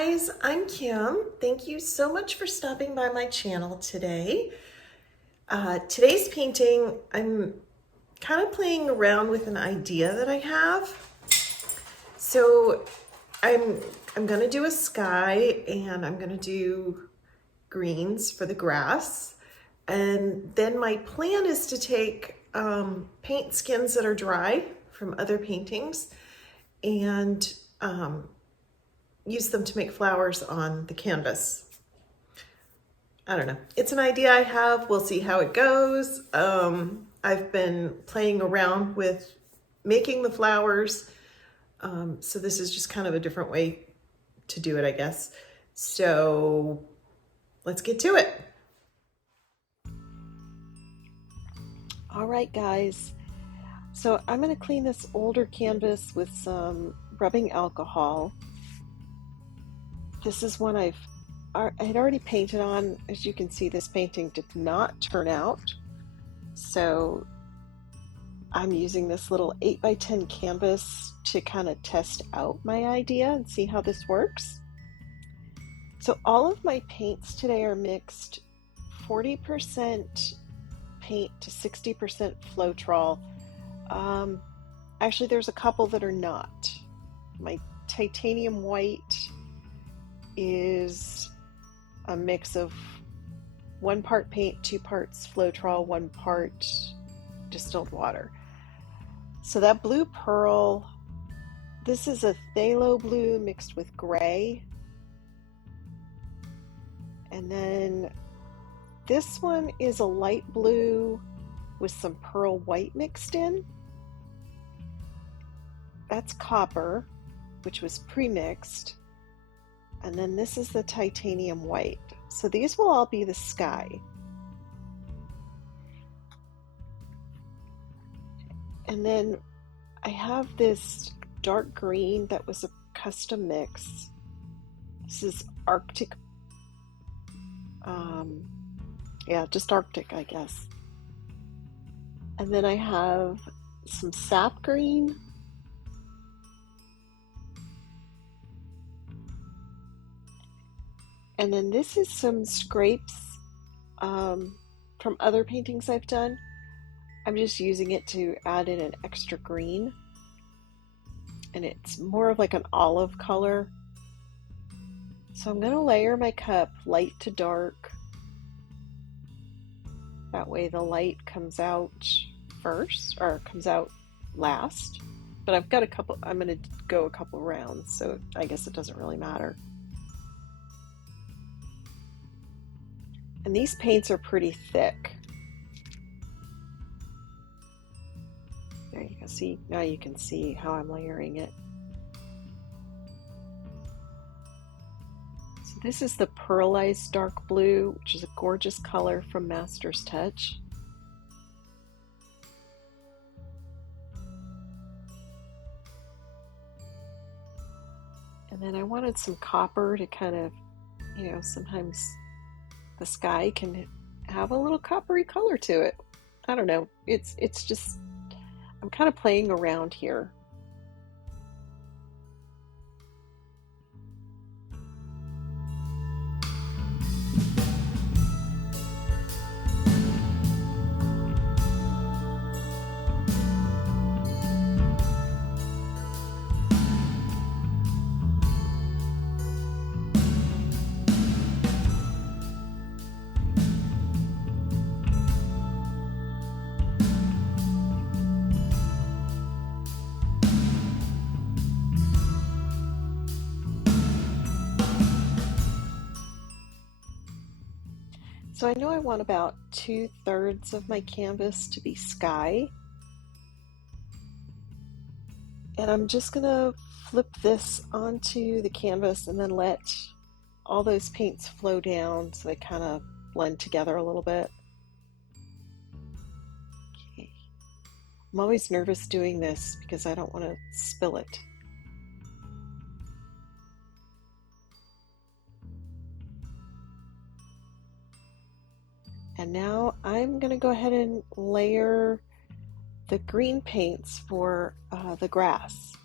guys, I'm Kim. Thank you so much for stopping by my channel today. Today's painting, I'm kind of playing around with an idea that I have. So I'm gonna do a sky and I'm gonna do greens for the grass. And then my plan is to take paint skins that are dry from other paintings and use them to make flowers on the canvas. I don't know. It's an idea I have. We'll see how it goes. I've been playing around with making the flowers. So this is just kind of a different way to do it, I guess. So let's get to it. All right, guys. So I'm going to clean this older canvas with some rubbing alcohol. This is one I had already painted on. As you can see, this painting did not turn out. So I'm using this little 8x10 canvas to kind of test out my idea and see how this works. So all of my paints today are mixed 40% paint to 60% floetrol. Actually, there's a couple that are not. My titanium white is a mix of 1 part paint, 2 parts floetrol, 1 part distilled water. So that blue pearl, this is a phthalo blue mixed with gray. And then this one is a light blue with some pearl white mixed in. That's copper, which was pre-mixed. And then this is the titanium white. So these will all be the sky. And then I have this dark green that was a custom mix. This is Arctic, yeah, just Arctic, I guess. And then I have some sap green. And then this is some scrapes from other paintings I've done. I'm just using it to add in an extra green. And it's more of like an olive color. So I'm going to layer my cup light to dark. That way the light comes out first, or comes out last. But I've got a couple, I'm going to go a couple rounds, so I guess it doesn't really matter. And these paints are pretty thick. There you go. See, now you can see how I'm layering it. So this is the pearlized dark blue, which is a gorgeous color from Master's Touch. And then I wanted some copper to kind of, you know, sometimes the sky can have a little coppery color to it. I don't know. It's just, I'm kind of playing around here. So I know I want about 2/3 of my canvas to be sky. And I'm just gonna flip this onto the canvas and then let all those paints flow down so they kind of blend together a little bit. Okay. I'm always nervous doing this because I don't want to spill it. And now I'm going to go ahead and layer the green paints for the grass.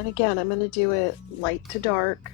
And again, I'm going to do it light to dark.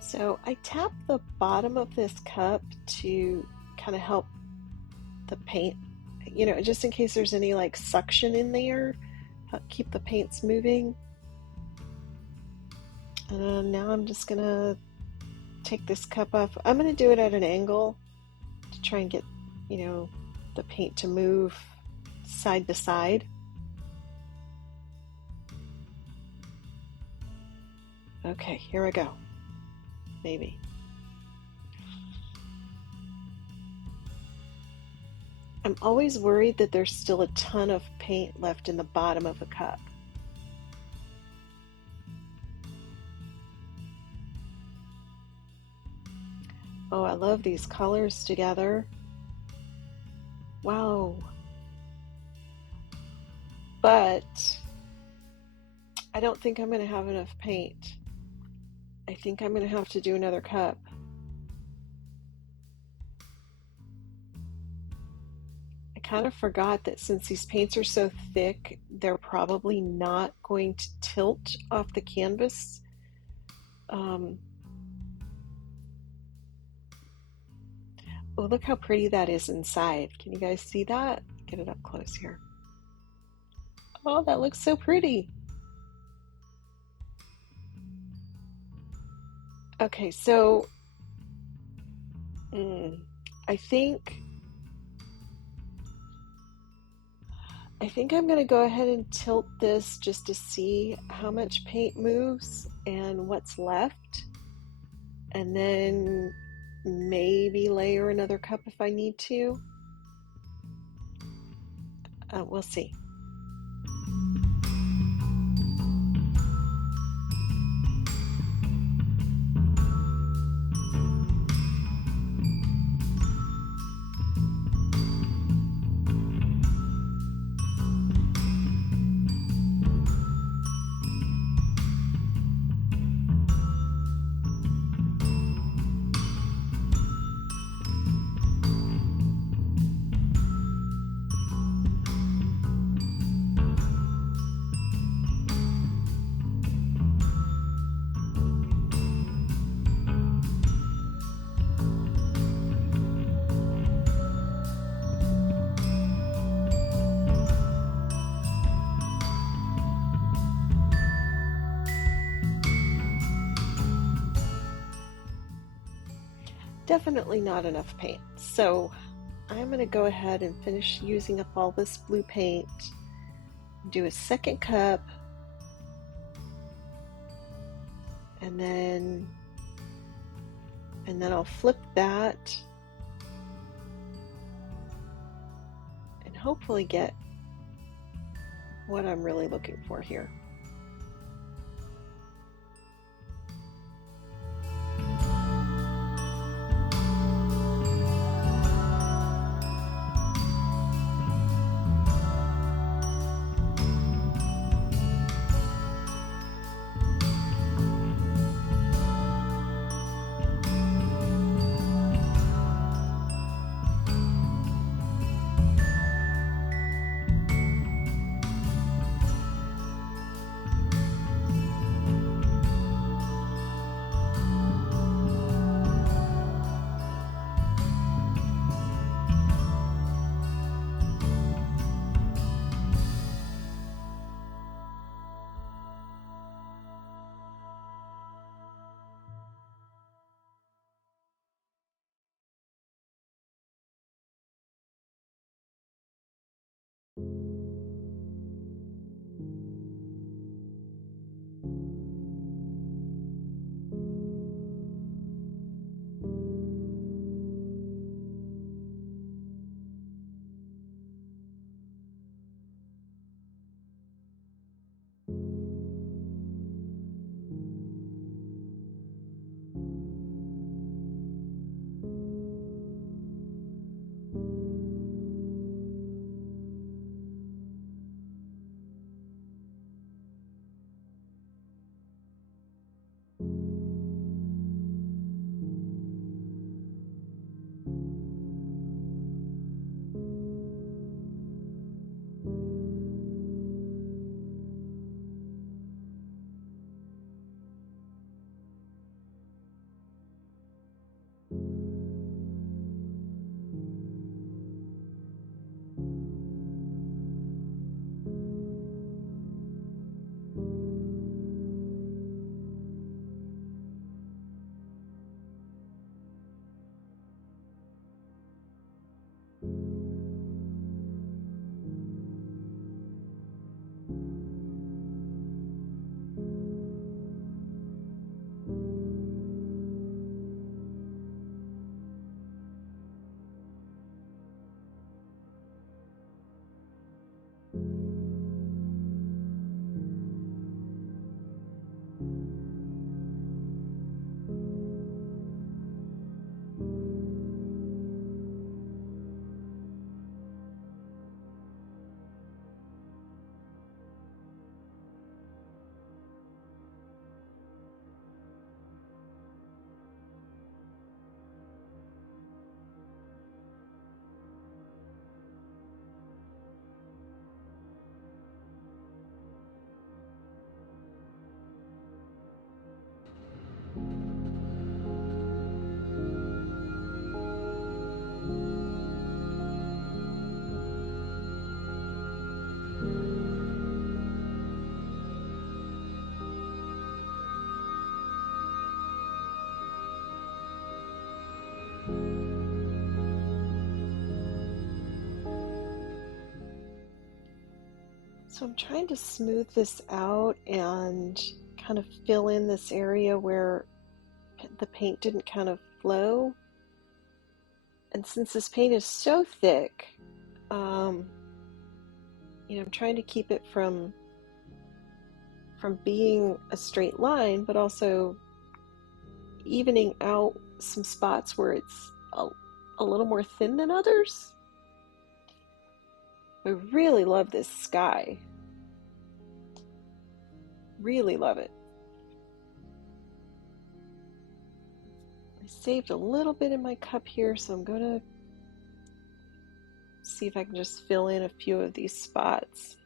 So I tap the bottom of this cup to kind of help the paint, just in case there's any like suction in there, keep the paints moving. And now I'm just gonna take this cup off. I'm gonna do it at an angle to try and get, the paint to move side to side. Okay, here we go. Maybe. I'm always worried that there's still a ton of paint left in the bottom of the cup. Oh, I love these colors together. Wow. But I don't think I'm going to have enough paint. I think I'm going to have to do another cup. I kind of forgot that since these paints are so thick, they're probably not going to tilt off the canvas. Oh, look how pretty that is inside. Can you guys see that? Get it up close here. Oh, that looks so pretty. Okay, so I think I'm going to go ahead and tilt this just to see how much paint moves and what's left, and then maybe layer another cup if I need to. We'll see. Definitely not enough paint. So I'm going to go ahead and finish using up all this blue paint, do a second cup, and then I'll flip that and hopefully get what I'm really looking for here. So I'm trying to smooth this out and kind of fill in this area where the paint didn't kind of flow. And since this paint is so thick, I'm trying to keep it from being a straight line, but also evening out some spots where it's a little more thin than others. I really love this sky. Really love it. I saved a little bit in my cup here, so I'm going to see if I can just fill in a few of these spots.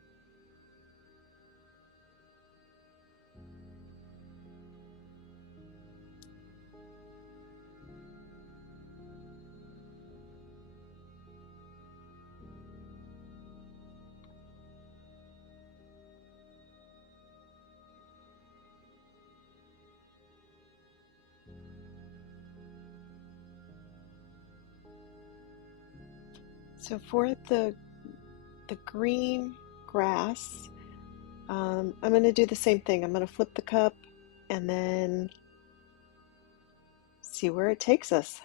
So for the green grass, I'm going to do the same thing. I'm going to flip the cup and then see where it takes us.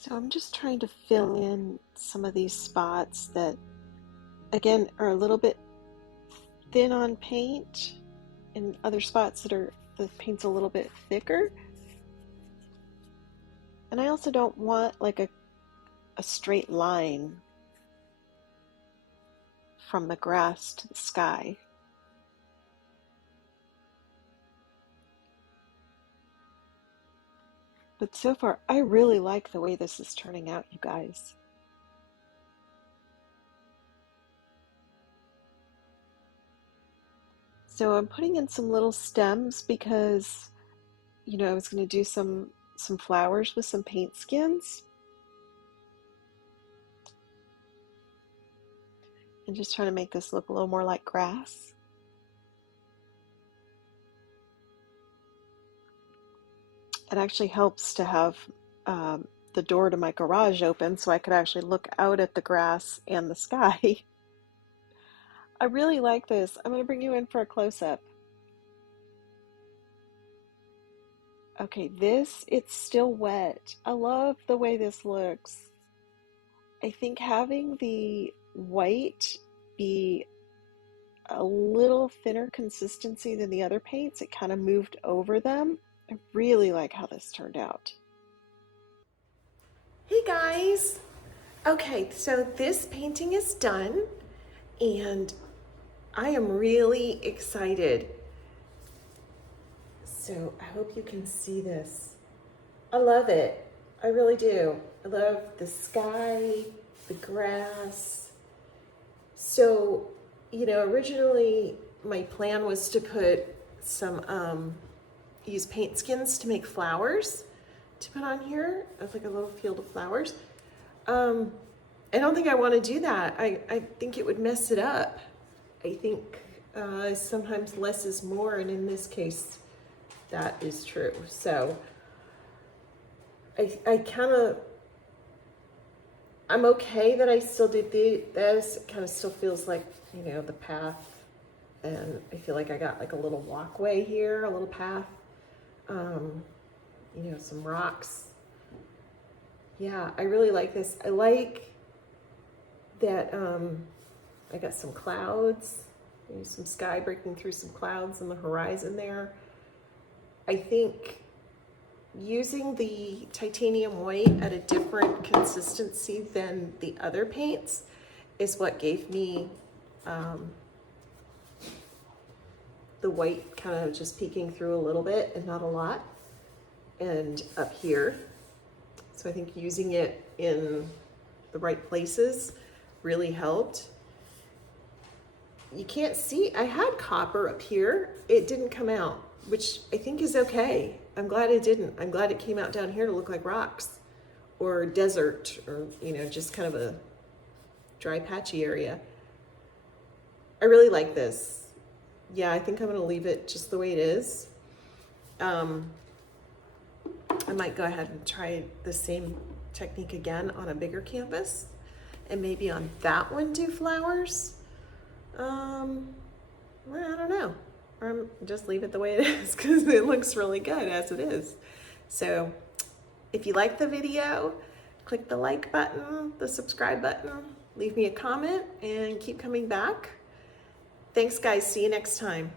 So I'm just trying to fill in some of these spots that, again, are a little bit thin on paint, and other spots that are, the paint's a little bit thicker. And I also don't want like a straight line from the grass to the sky. But so far, I really like the way this is turning out, you guys. So I'm putting in some little stems because, I was going to do some flowers with some paint skins. And just trying to make this look a little more like grass. It actually helps to have the door to my garage open so I could actually look out at the grass and the sky. I really like this. I'm going to bring you in for a close-up. Okay, it's still wet. I love the way this looks. I think having the white be a little thinner consistency than the other paints, it kind of moved over them. I really like how this turned out. Hey guys! Okay, so this painting is done and I am really excited. So I hope you can see this. I love it. I really do. I love the sky, the grass. So, originally my plan was to put some, use paint skins to make flowers to put on here as like a little field of flowers. I don't think I want to do that. I think it would mess it up. I think sometimes less is more, and in this case, that is true. So I'm okay that I still did this. It kind of still feels like, the path, and I feel like I got like a little walkway here, a little path, some rocks. Yeah, I really like this. I like that I got some clouds, some sky breaking through some clouds on the horizon there. I think using the titanium white at a different consistency than the other paints is what gave me the white kind of just peeking through a little bit and not a lot, and up here. So I think using it in the right places really helped. You can't see, I had copper up here. It didn't come out, which I think is okay. I'm glad it didn't. I'm glad it came out down here to look like rocks or desert, or, just kind of a dry, patchy area. I really like this. Yeah, I think I'm gonna leave it just the way it is. I might go ahead and try the same technique again on a bigger canvas, and maybe on that one do flowers. Well, I don't know. Or just leave it the way it is because it looks really good as it is. So if you like the video, click the like button, the subscribe button, leave me a comment, and keep coming back. Thanks guys, see you next time.